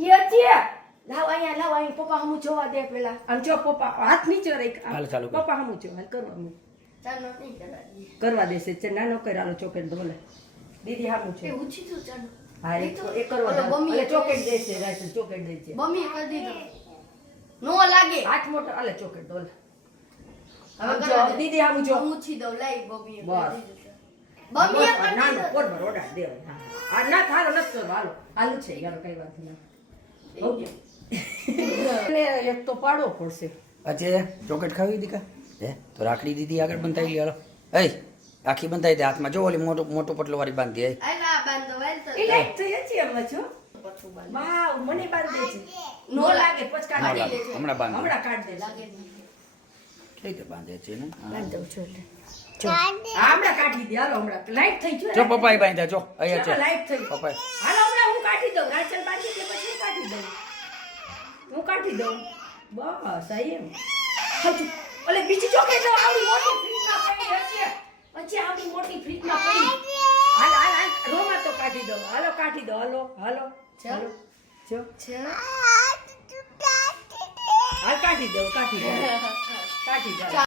લાવ અહીંયા પપ્પા હમું જોવા દે પેલા આમ જો પપ્પા હાથ નીચે રાખ હાલ ચાલુ કર. પપ્પા હમું જો હાલ કરવા હું ચાલો નહીં કરવા દે કરવા દેશે છે નાનો કર આલો ચોકેટ બોલે દીદી હામું છે એ ઊંચી તો ચાલો હા એ કરવા દે ઓલો બમી અલે ચોકેટ દેશે રાઈટ ચોકેટ દેશે બમી કરી દીધો નો લાગે હાથ મોટો અલે ચોકેટ દોલ હવે હવે કરવા જો દે. દીદી હામું જો ઊંચી દઉં લાઈ બમી બસ. કરી દીધો બમી કરી નાનો દીધો પોટ ભર ઓડા દે આ ના થારો નત કરો હાલો હાલું છે યાર કઈ વાત નહીં એટલે એક તો પાડવો પડશે અજય ચોકલેટ ખાવી દીકા હે તો રાખડી દીધી આગળ બંધાઈ લે હાલો એ આખી બંધાઈ દે હાથમાં જો ઓલી મોટો પટલો વાળી બાંધી એ આલા બાંધો વાલ તો એ લાઈટ થઈ છે એમ છો પછું બાંધ વાવ મને બાંધે છે નો નો લાગે પછી ના કાઢી લાગે. લેજો હમણાં બાંધે. હમણાં કાઢ દે લાગે નહીં. કઈ રીતે બાંધે છે ને હા. બાંધ દઉં છું એટલે જો હમણાં કાઢી દે હાલો હમણાં લાઈટ થઈ જો પપ્પાએ બાંધ્યા જો અહીંયા ચાલો, છે લાઈટ થઈ પપ્પાએ હાલો હમણાં હું કાઢી દઉં રાચલ બાંધી દે પછી હું કાઢી દઉં હું કાઢી દઉં બસ આ એમ હજુ ઓલે બીજી ચોકલેટ તો આવડી મોટી ફ્રીજમાં પડી હશે પછી આવડી મોટી ફ્રીજમાં પડી હાલ હાલ હાલ રોમાં તો કાઢી દઉં હાલો કાઢી દો હાલો હાલો ચાલો. જો છે હાલ કાઢી દઉં કાઢી દઉં કાઢી દઉં